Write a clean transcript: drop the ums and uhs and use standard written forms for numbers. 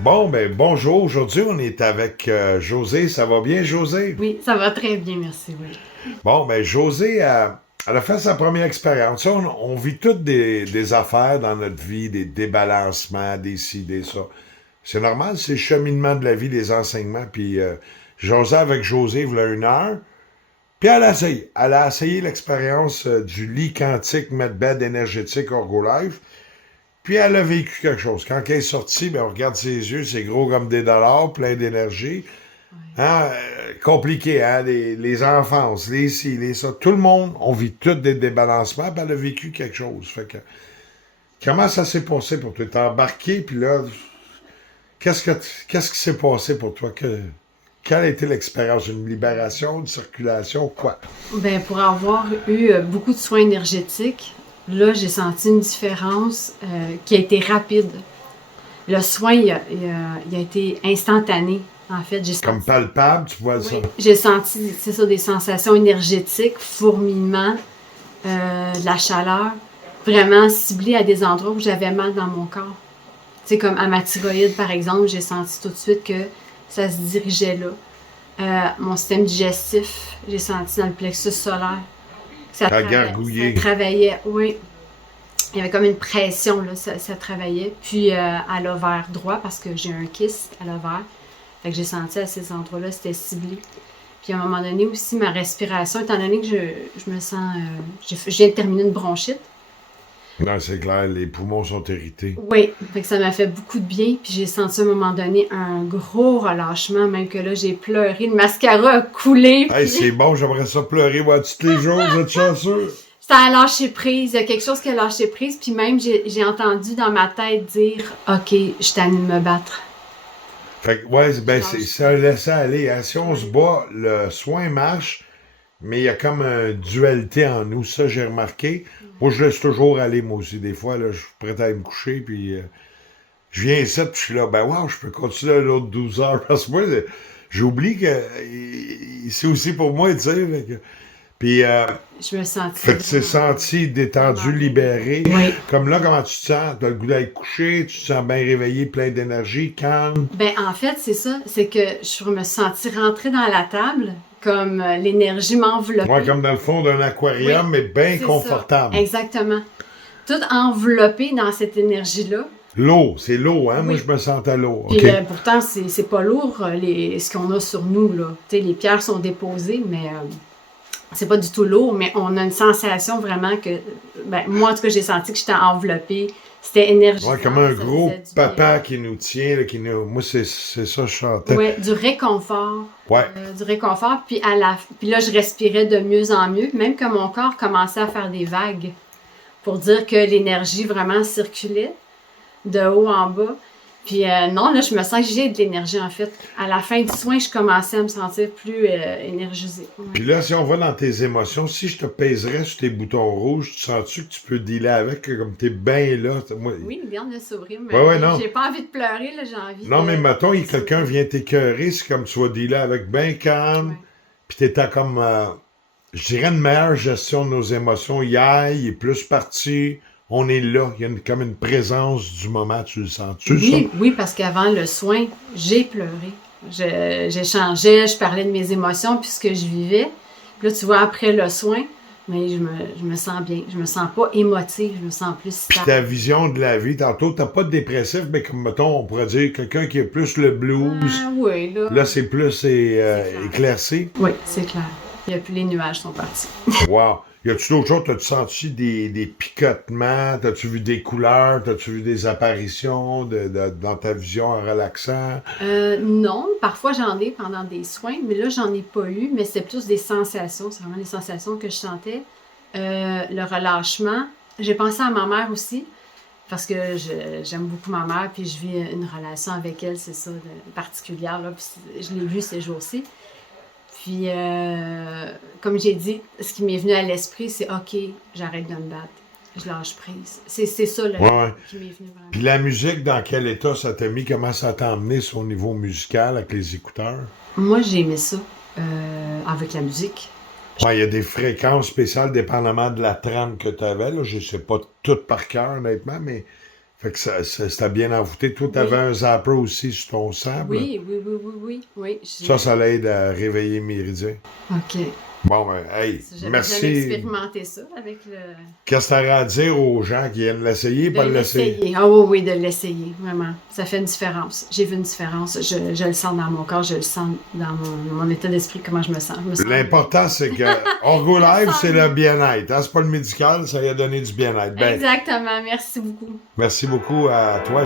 Bon, ben bonjour. Aujourd'hui, on est avec José. Ça va bien, José? Oui, ça va très bien, merci, oui. Bon, ben José, elle a fait sa première expérience. On vit toutes des affaires dans notre vie, des débalancements, des ci, des ça. C'est normal, c'est le cheminement de la vie, des enseignements. Puis José avec José, il y a une heure. Puis elle a essayé. Elle a essayé l'expérience du lit quantique Medbed énergétique Orgolife. Puis elle a vécu quelque chose. Quand elle est sortie, ben, on regarde ses yeux, c'est gros comme des dollars, plein d'énergie. Ouais. Hein, compliqué, hein? Les enfances, les ci, les ça. Tout le monde, on vit tous des débalancements, puis elle a vécu quelque chose. Fait que, comment ça s'est passé pour toi? T'es embarqué, puis là, qu'est-ce qui s'est passé pour toi? Quelle a été l'expérience? Une libération, une circulation, quoi? Ben, pour avoir eu beaucoup de soins énergétiques, là, j'ai senti une différence qui a été rapide. Le soin, il a été instantané, en fait. Comme palpable, tu vois ça? J'ai senti, c'est ça, des sensations énergétiques, fourmillement, de la chaleur, vraiment ciblée à des endroits où j'avais mal dans mon corps. Tu sais, comme à ma thyroïde, par exemple, j'ai senti tout de suite que ça se dirigeait là. Mon système digestif, j'ai senti dans le plexus solaire. À Ça gargouiller. travaillait, oui. Il y avait comme une pression, là, ça travaillait. Puis à l'ovaire droit, parce que j'ai un kyste à l'ovaire. Fait que j'ai senti à ces endroits-là, c'était ciblé. Puis à un moment donné aussi, ma respiration, étant donné que je me sens... je viens de terminer une bronchite. Non, c'est clair, les poumons sont irrités. Oui, fait que ça m'a fait beaucoup de bien. Puis j'ai senti à un moment donné un gros relâchement, même que là, j'ai pleuré. Le mascara a coulé. Hey, Puis c'est bon, j'aimerais ça pleurer, moi, tous les jours, vous êtes chanceux? ça a lâché prise. Il y a quelque chose qui a lâché prise. Puis même, j'ai entendu dans ma tête dire OK, je t'anime de me battre. Fait que, ouais, Je ben, c'est lâche ça, prise. laisser aller. Hein. Si on se Oui. bat, le soin marche, mais il y a comme une dualité en nous. Ça, j'ai remarqué. Moi, je laisse toujours aller, moi aussi. Des fois, là, je suis prêt à aller me coucher, puis je viens ici, puis je suis là, ben, wow, je peux continuer un autre 12 heures. Parce que moi, j'oublie que c'est aussi pour moi, tu sais. Puis, Je me sentis fait que tu t'es vraiment, senti détendu, vraiment bien. libéré. Oui. Comme là, comment tu te sens? T'as le goût d'aller te coucher, tu te sens bien réveillé, plein d'énergie, calme. Ben, en fait, c'est ça. C'est que je me suis sentie rentrer dans la table, comme l'énergie Ouais, m'enveloppait. comme dans le fond d'un Oui, aquarium, mais bien c'est ça. confortable. Exactement. Tout enveloppé dans cette énergie-là. L'eau, c'est l'eau, hein? Moi, je Oui. me sens à l'eau, OK? Puis pourtant, c'est pas lourd, ce qu'on a sur nous, là. Tu sais, les pierres sont déposées, mais c'est pas du tout lourd, mais on a une sensation vraiment que, ben, moi, en tout cas, j'ai senti que j'étais enveloppée. C'était Ouais, énergisant, comme un ça faisait gros du bien. papa qui nous tient, là, qui nous... Moi, c'est ça, je chantais. Ouais, du réconfort. Ouais. Du réconfort. Puis là, je respirais de mieux en mieux, même que mon corps commençait à faire des vagues pour dire que l'énergie vraiment circulait de haut en bas. Puis non, là, je me sens que j'ai de l'énergie, en fait. À la fin du soin, je commençais à me sentir plus énergisée. Ouais. Puis là, si on va dans tes émotions, si je te pèserais sur tes boutons rouges, tu sens-tu que tu peux dealer avec, que comme t'es bien là? Moi... Oui, il vient de s'ouvrir, Ouais, mais ouais, non. j'ai pas envie de pleurer, là, j'ai envie Non, mais mettons, de quelqu'un sourire. vient t'écœurer, c'est comme tu vas dealer avec bien calme, Ouais. puis t'es à comme... je dirais une meilleure gestion de nos émotions. Hier, il est plus parti. On est là. Il y a comme une présence du moment. Tu le sens-tu, ça? Oui, oui, parce qu'avant le soin, j'ai pleuré. J'échangeais, je parlais de mes émotions, puis ce que je vivais. Puis là, tu vois, après le soin, mais je me sens bien. Je me sens pas émotive, je me sens plus Puis ta stable. vision de la vie, tantôt, t'as pas de dépressif, mais comme, mettons, on pourrait dire quelqu'un qui a plus le blues. Ah oui, là, Là, c'est plus c'est clair. éclairci. Oui, c'est clair. Il y a plus les nuages sont partis. Wow. Y a-tu d'autres choses? T'as-tu senti des picotements? T'as-tu vu des couleurs? T'as-tu vu des apparitions dans ta vision en relaxant? Non, parfois j'en ai pendant des soins, mais là, j'en ai pas eu, mais c'est plus des sensations. C'est vraiment des sensations que je sentais. Le relâchement. J'ai pensé à ma mère aussi, parce que j'aime beaucoup ma mère, puis je vis une relation avec elle, c'est ça, particulière, là, puis je l'ai vue ces jours-ci. Puis, comme j'ai dit, ce qui m'est venu à l'esprit, c'est OK, j'arrête de me battre, je lâche prise. C'est ça là, Ouais, ouais. qui m'est venu Puis vraiment. la musique, dans quel état ça t'a mis? Comment ça t'a emmené sur le niveau musical avec les écouteurs? Moi, j'ai aimé ça avec la musique. Ouais, il y a des fréquences spéciales dépendamment de la trame que tu avais. Là. Je sais pas tout par cœur, honnêtement, mais Fait que c'était bien envoûté. Toi, tu avais Oui. un zapper aussi sur ton sable. Oui, oui, oui, oui, oui, oui. Ça l'aide à réveiller mes méridiens. OK. Bon, ben, hey, J'avais jamais merci. expérimenté ça avec le... Qu'est-ce que tu à dire aux gens qui viennent l'essayer, De pas l'essayer? l'essayer. Ah oui, oui, de l'essayer, vraiment. Ça fait une différence. J'ai vu une différence. Je le sens dans mon corps, je le sens dans mon état d'esprit, comment je me sens. Je me sens L'important, c'est que Orgo Je me Live, sens c'est bien. le bien-être. Hein? C'est pas le médical, ça y a donné du bien-être. Ben, Exactement. Merci beaucoup. merci beaucoup à toi.